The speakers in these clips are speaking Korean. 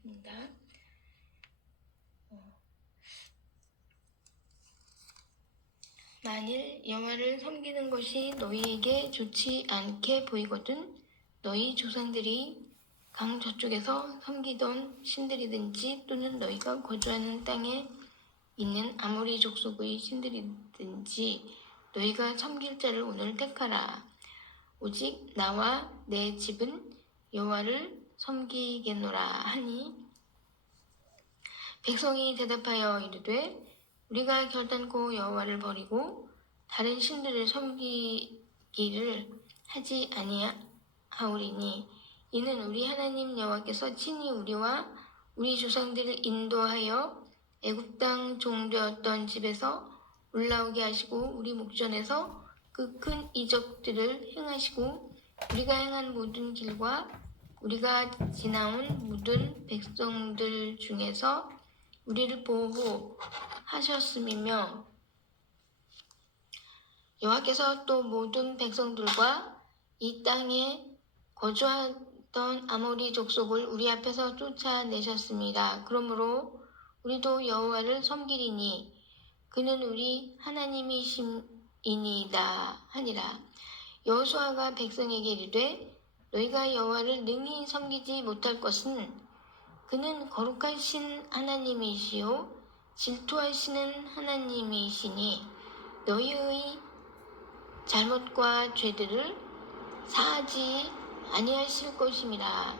하겠습니다. 만일 여호와를 섬기는 것이 너희에게 좋지 않게 보이거든 너희 조상들이 강 저쪽에서 섬기던 신들이든지 또는 너희가 거주하는 땅에 있는 아모리 족속의 신들이든지 너희가 섬길 자를 오늘 택하라. 오직 나와 내 집은 여호와를 섬기겠노라 하니 백성이 대답하여 이르되 우리가 결단코 여호와를 버리고 다른 신들을 섬기기를 하지 아니하오리니 이는 우리 하나님 여호와께서 친히 우리와 우리 조상들을 인도하여 애굽 땅 종되었던 집에서 올라오게 하시고 우리 목전에서 그 큰 이적들을 행하시고 우리가 행한 모든 길과 우리가 지나온 모든 백성들 중에서 우리를 보호하셨음이며 여호와께서 또 모든 백성들과 이 땅에 거주하던 아모리 족속을 우리 앞에서 쫓아내셨습니다. 그러므로 우리도 여호와를 섬기리니 그는 우리 하나님이심이니이다 하니라. 여호수아가 백성에게 이르되 너희가 여호와를 능히 섬기지 못할 것은 그는 거룩하신 하나님이시요 질투하시는 하나님이시니 너희의 잘못과 죄들을 사하지 아니하실 것임이라.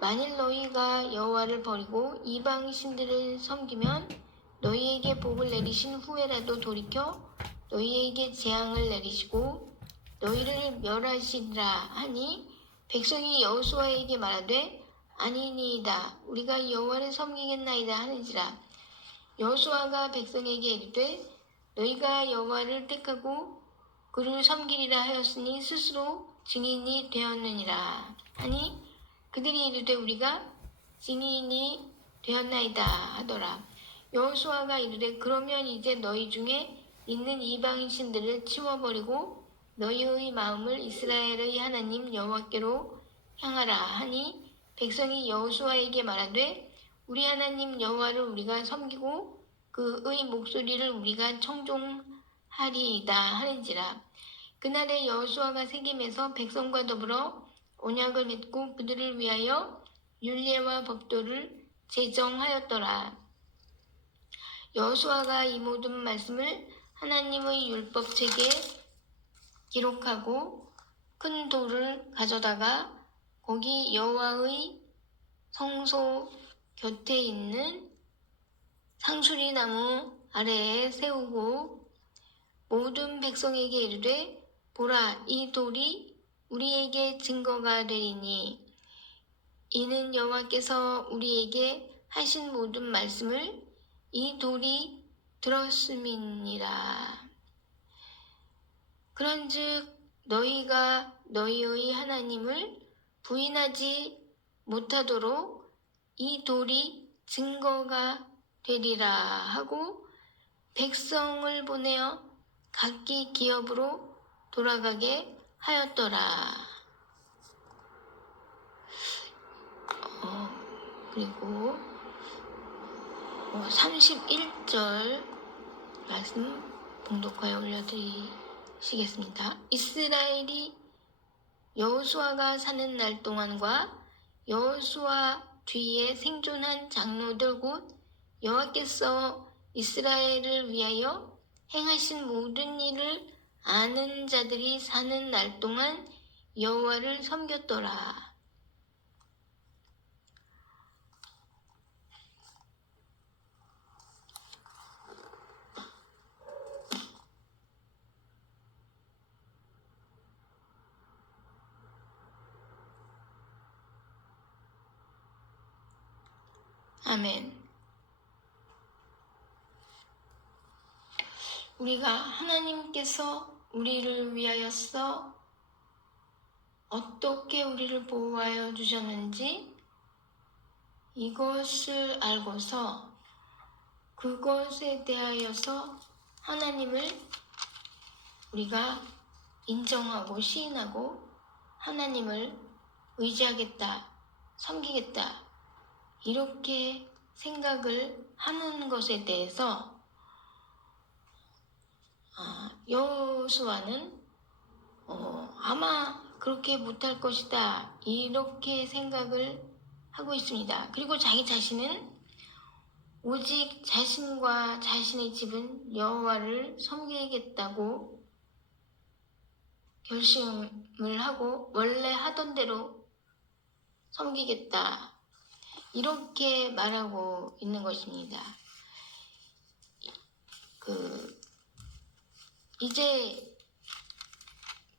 만일 너희가 여호와를 버리고 이방 신들을 섬기면 너희에게 복을 내리신 후에라도 돌이켜 너희에게 재앙을 내리시고 너희를 멸하시리라 하니 백성이 여호수아에게 말하되 아니니이다 우리가 여호와를 섬기겠나이다 하는지라. 여호수아가 백성에게 이르되 너희가 여호와를 택하고 그를 섬기리라 하였으니 스스로 증인이 되었느니라 하니 그들이 이르되 우리가 증인이 되었나이다 하더라. 여호수아가 이르되 그러면 이제 너희 중에 있는 이방인 신들을 치워버리고 너희의 마음을 이스라엘의 하나님 여호와께로 향하라 하니 백성이 여호수아에게 말하되 우리 하나님 여호와를 우리가 섬기고 그의 목소리를 우리가 청종하리이다 하는지라. 그날에 여호수아가 세겜에서 백성과 더불어 언약을 맺고 그들을 위하여 율례와 법도를 제정하였더라. 여호수아가 이 모든 말씀을 하나님의 율법책에 기록하고 큰 돌을 가져다가 거기 여호와의 성소 곁에 있는 상수리 나무 아래에 세우고 모든 백성에게 이르되 보라 이 돌이 우리에게 증거가 되리니 이는 여호와께서 우리에게 하신 모든 말씀을 이 돌이 들었음이니라. 그런즉 너희가 너희의 하나님을 부인하지 못하도록 이 돌이 증거가 되리라 하고 백성을 보내어 각기 기업으로 돌아가게 하였더라. 그리고 31절 말씀 봉독하여 올려드리시겠습니다. 이스라엘이 여호수아가 사는 날 동안과 여호수아 뒤에 생존한 장로들 곧 여호와께서 이스라엘을 위하여 행하신 모든 일을 아는 자들이 사는 날 동안 여호와를 섬겼더라. 아멘. 우리가 하나님께서 우리를 위하여서 어떻게 우리를 보호하여 주셨는지 이것을 알고서 그것에 대하여서 하나님을 우리가 인정하고 시인하고 하나님을 의지하겠다, 섬기겠다 이렇게 생각을 하는 것에 대해서 여호수아는 아마 그렇게 못할 것이다 이렇게 생각을 하고 있습니다. 그리고 자기 자신은 오직 자신과 자신의 집은 여호와를 섬기겠다고 결심을 하고 원래 하던 대로 섬기겠다 이렇게 말하고 있는 것입니다. 이제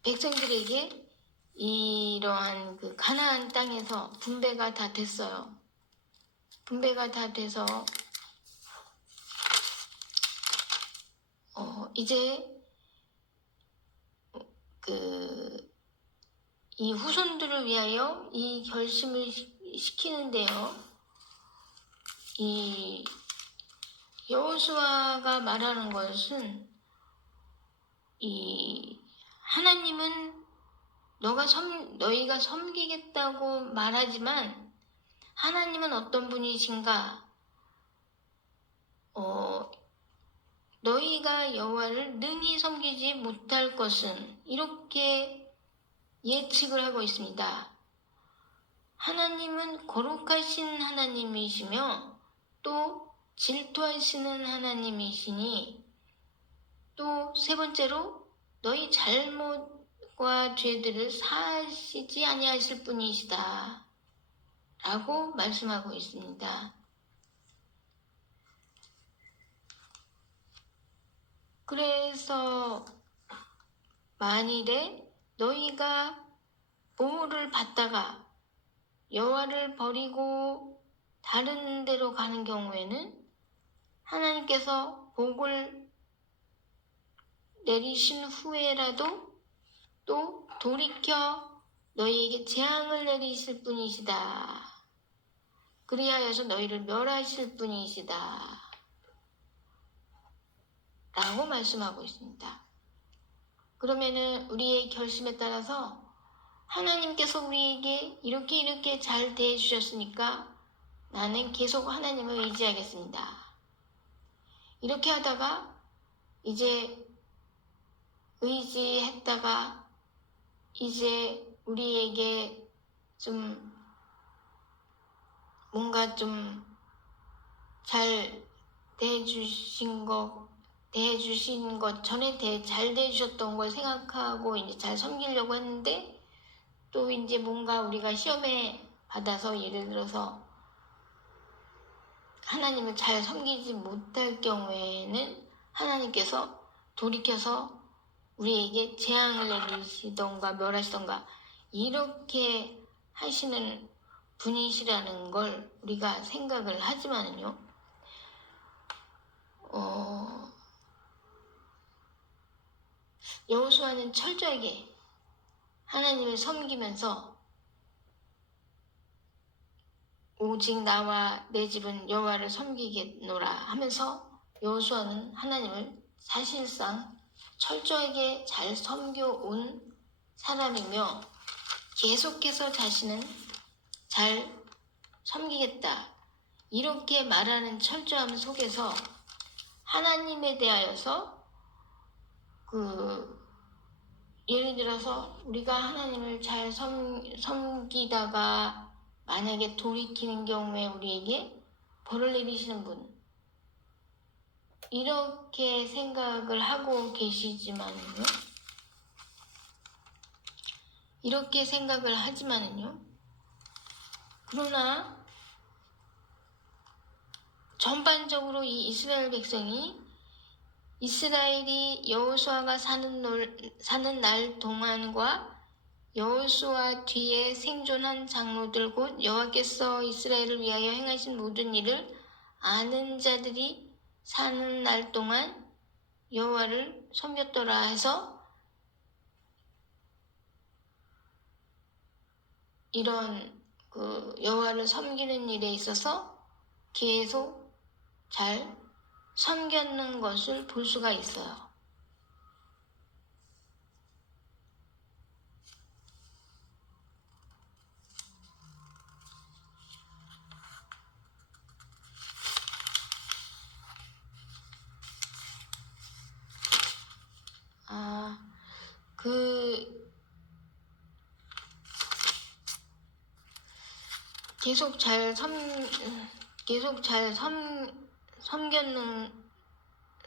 백성들에게 이러한 가나안 땅에서 분배가 다 됐어요. 분배가 다 돼서 이제 이 후손들을 위하여 이 결심을 시키는데요. 이 여호수아가 말하는 것은 이 하나님은 너희가 섬기겠다고 말하지만 하나님은 어떤 분이신가? 너희가 여호와를 능히 섬기지 못할 것은 이렇게 예측을 하고 있습니다. 하나님은 거룩하신 하나님이시며 또 질투하시는 하나님이시니 또 세 번째로 너희 잘못과 죄들을 사하시지 아니하실 분이시다 라고 말씀하고 있습니다. 그래서 만일에 너희가 보호를 받다가 여호와를 버리고 다른 데로 가는 경우에는 하나님께서 복을 내리신 후에라도 또 돌이켜 너희에게 재앙을 내리실 분이시다. 그리하여서 너희를 멸하실 분이시다. 라고 말씀하고 있습니다. 그러면은 우리의 결심에 따라서 하나님께서 우리에게 이렇게 잘 대해주셨으니까 나는 계속 하나님을 의지하겠습니다. 이렇게 하다가 이제 의지했다가 이제 우리에게 좀 뭔가 좀 잘 대해주신 것 전에 잘 대해주셨던 걸 생각하고 이제 잘 섬기려고 했는데 또 이제 뭔가 우리가 시험에 받아서 예를 들어서 하나님을 잘 섬기지 못할 경우에는 하나님께서 돌이켜서 우리에게 재앙을 내리시던가 멸하시던가 이렇게 하시는 분이시라는 걸 우리가 생각을 하지만은요. 여호수아는 철저하게 하나님을 섬기면서 오직 나와 내 집은 여호와를 섬기겠노라 하면서 여호수아는 하나님을 사실상 철저하게 잘 섬겨온 사람이며 계속해서 자신은 잘 섬기겠다 이렇게 말하는 철저함 속에서 하나님에 대하여서 예를 들어서 우리가 하나님을 잘 섬기다가 만약에 돌이키는 경우에 우리에게 벌을 내리시는 분 이렇게 생각을 하고 계시지만요. 이렇게 생각을 하지만은요. 그러나 전반적으로 이 이스라엘 백성이 이스라엘이 여호수아가 사는 날 동안과 여호수아 뒤에 생존한 장로들 곧 여호와께서 이스라엘을 위하여 행하신 모든 일을 아는 자들이 사는 날 동안 여호와를 섬겼더라 해서 이런 여호와를 섬기는 일에 있어서 계속 잘 섬겼는 것을 볼 수가 있어요. 계속 잘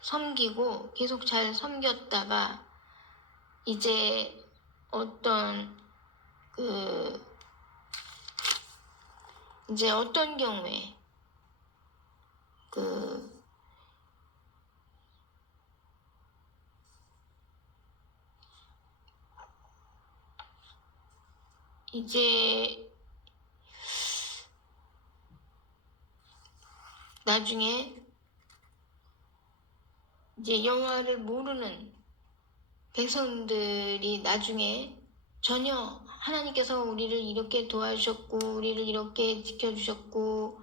섬기고 계속 잘 섬겼다가 이제 이제 어떤 경우에 이제 나중에 이제 영화를 모르는 백성들이 나중에 전혀 하나님께서 우리를 이렇게 도와주셨고 우리를 이렇게 지켜주셨고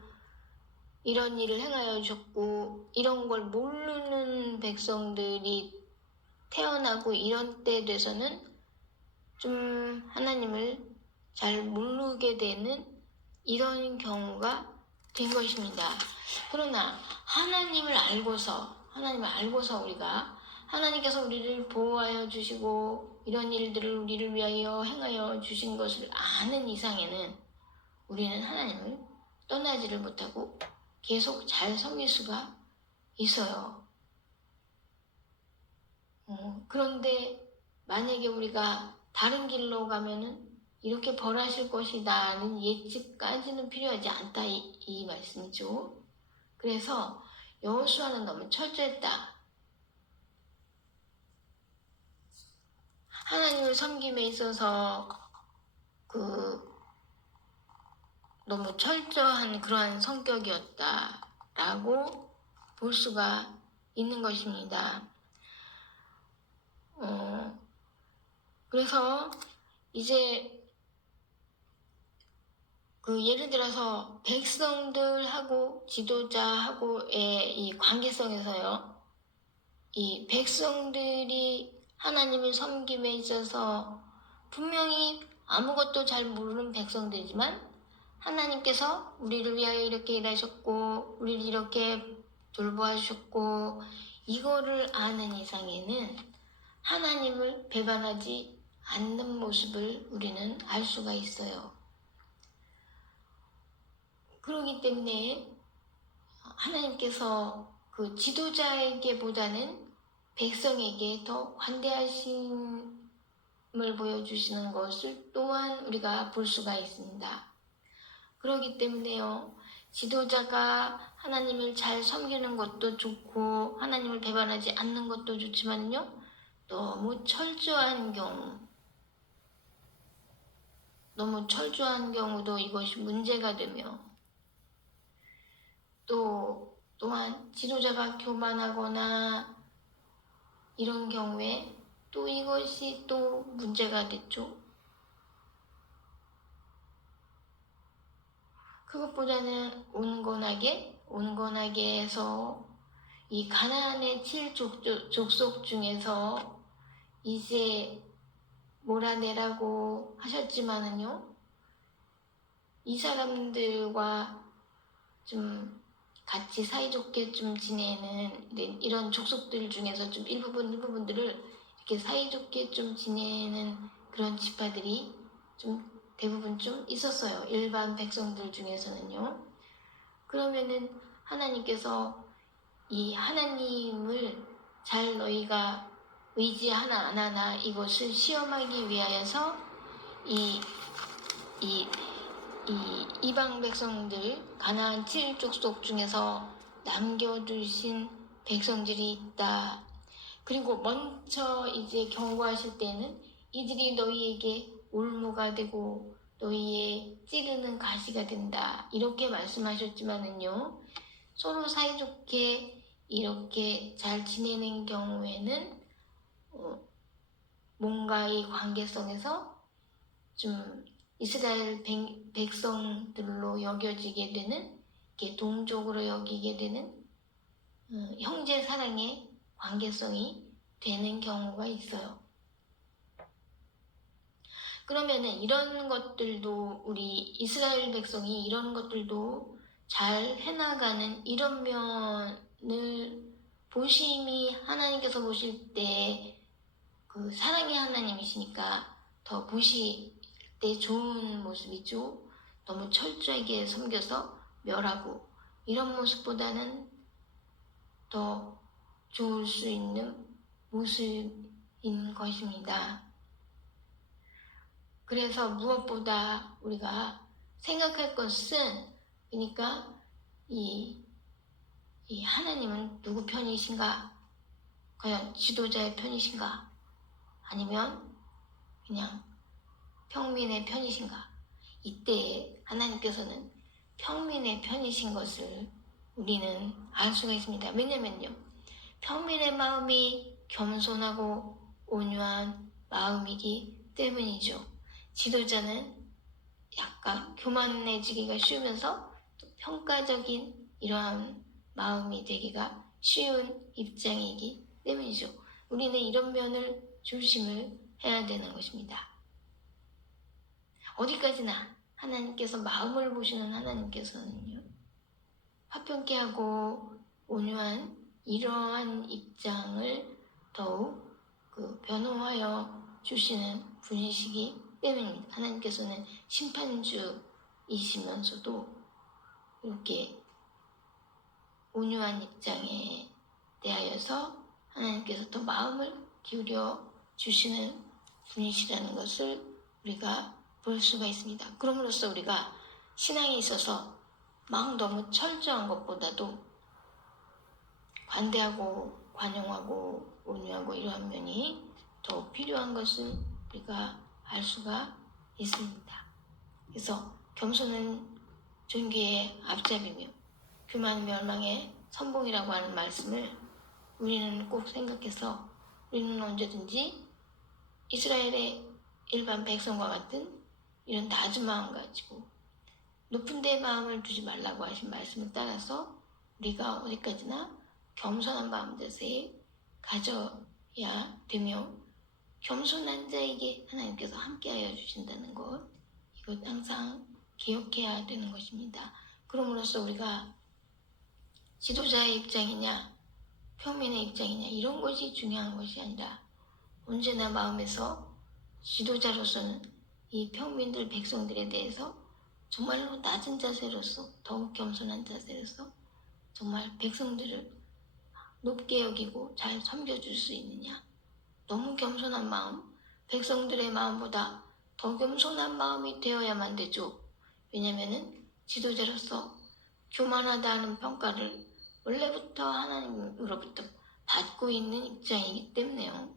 이런 일을 행하여 주셨고 이런 걸 모르는 백성들이 태어나고 이런 때 돼서는 좀 하나님을 잘 모르게 되는 이런 경우가 된 것입니다. 그러나 하나님을 알고서 우리가 하나님께서 우리를 보호하여 주시고 이런 일들을 우리를 위하여 행하여 주신 것을 아는 이상에는 우리는 하나님을 떠나지를 못하고 계속 잘 섬길 수가 있어요. 그런데 만약에 우리가 다른 길로 가면은 이렇게 벌하실 것이다는 예측까지는 필요하지 않다 이 말씀이죠. 그래서 여호수아는 너무 철저했다. 하나님을 섬김에 있어서 너무 철저한 그러한 성격이었다라고 볼 수가 있는 것입니다. 그래서 이제 예를 들어서 백성들하고 지도자하고의 이 관계성에서요, 이 백성들이 하나님을 섬김에 있어서 분명히 아무것도 잘 모르는 백성들이지만 하나님께서 우리를 위하여 이렇게 일하셨고 우리를 이렇게 돌보아 주셨고 이거를 아는 이상에는 하나님을 배반하지 않는 모습을 우리는 알 수가 있어요. 그렇기 때문에 하나님께서 지도자에게보다는 백성에게 더 관대하심을 보여주시는 것을 또한 우리가 볼 수가 있습니다. 그렇기 때문에요, 지도자가 하나님을 잘 섬기는 것도 좋고 하나님을 배반하지 않는 것도 좋지만요, 너무 철저한 경우도 이것이 문제가 되며 또한 지도자가 교만하거나 이런 경우에 또 이것이 또 문제가 됐죠. 그것보다는 온건하게 해서 이 가나안의 7족속 중에서 이제 몰아내라고 하셨지만은요, 이 사람들과 좀 같이 사이좋게 좀 지내는 이런 족속들 중에서 좀 일부분들을 이렇게 사이좋게 좀 지내는 그런 지파들이 좀 대부분 좀 있었어요. 일반 백성들 중에서는요. 그러면은 하나님께서 이 하나님을 잘 너희가 의지하나 안 하나 이것을 시험하기 위하여서 이 이방 백성들 가나안 7족속 중에서 남겨두신 백성들이 있다. 그리고 먼저 이제 경고하실 때는 이들이 너희에게 올무가 되고 너희의 찌르는 가시가 된다. 이렇게 말씀하셨지만은요, 서로 사이좋게 이렇게 잘 지내는 경우에는 뭔가 이 관계성에서 좀 이스라엘 백성들로 여겨지게 되는, 이렇게 동족으로 여기게 되는 형제 사랑의 관계성이 되는 경우가 있어요. 그러면은 이런 것들도 우리 이스라엘 백성이 이런 것들도 잘 해나가는 이런 면을 보심이 하나님께서 보실 때 그 사랑의 하나님이시니까 더 보실 때 좋은 모습이죠. 너무 철저하게 섬겨서 멸하고 이런 모습보다는 더 좋을 수 있는 모습인 것입니다. 그래서 무엇보다 우리가 생각할 것은, 그러니까 이 하나님은 누구 편이신가? 과연 지도자의 편이신가? 아니면 그냥 평민의 편이신가? 이때 하나님께서는 평민의 편이신 것을 우리는 알 수가 있습니다. 왜냐면요, 평민의 마음이 겸손하고 온유한 마음이기 때문이죠. 지도자는 약간 교만해지기가 쉬우면서 또 평가적인 이러한 마음이 되기가 쉬운 입장이기 때문이죠. 우리는 이런 면을 조심을 해야 되는 것입니다. 어디까지나 하나님께서 마음을 보시는 하나님께서는요, 화평케 하고 온유한 이러한 입장을 더욱 변호하여 주시는 분이시기 때문입니다. 하나님께서는 심판주이시면서도 이렇게 온유한 입장에 대하여서 하나님께서 더 마음을 기울여 주시는 분이시라는 것을 우리가 볼 수가 있습니다. 그럼으로써 우리가 신앙에 있어서 막 너무 철저한 것보다도 관대하고 관용하고 온유하고 이러한 면이 더 필요한 것을 우리가 알 수가 있습니다. 그래서 겸손은 존귀의 앞잡이며 교만은 멸망의 선봉이라고 하는 말씀을 우리는 꼭 생각해서 우리는 언제든지 이스라엘의 일반 백성과 같은 이런 낮은 마음 가지고 높은 데 마음을 두지 말라고 하신 말씀을 따라서 우리가 어디까지나 겸손한 마음 자세에 가져야 되며, 겸손한 자에게 하나님께서 함께하여 주신다는 것, 이것 항상 기억해야 되는 것입니다. 그럼으로써 우리가 지도자의 입장이냐 평민의 입장이냐 이런 것이 중요한 것이 아니라 언제나 마음에서 지도자로서는 이 평민들 백성들에 대해서 정말로 낮은 자세로서, 더욱 겸손한 자세로서 정말 백성들을 높게 여기고 잘 섬겨줄 수 있느냐. 너무 겸손한 마음, 백성들의 마음보다 더 겸손한 마음이 되어야만 되죠. 왜냐하면 지도자로서 교만하다는 평가를 원래부터 하나님으로부터 받고 있는 입장이기 때문에요.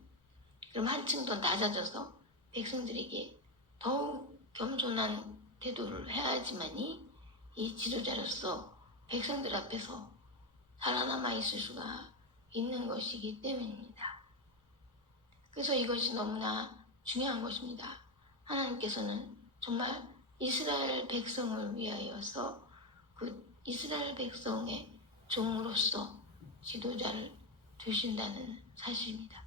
그럼 한층 더 낮아져서 백성들에게 더욱 겸손한 태도를 해야지만이 이 지도자로서 백성들 앞에서 살아남아 있을 수가 있는 것이기 때문입니다. 그래서 이것이 너무나 중요한 것입니다. 하나님께서는 정말 이스라엘 백성을 위하여서 그 이스라엘 백성의 종으로서 지도자를 두신다는 사실입니다.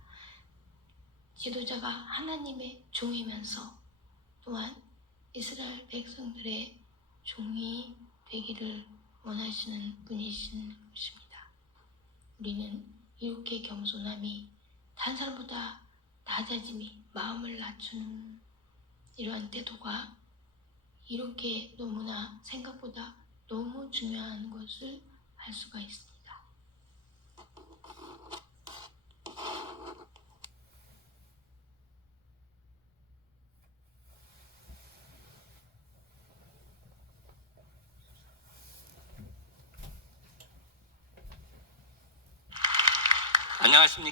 지도자가 하나님의 종이면서 또한 이스라엘 백성들의 종이 되기를 원하시는 분이신 것입니다. 우리는 이렇게 겸손함이 다른 사람보다 낮아짐이, 마음을 낮추는 이러한 태도가 이렇게 너무나 생각보다 너무 중요한 것을 알 수가 있습니다. 안녕하십니까.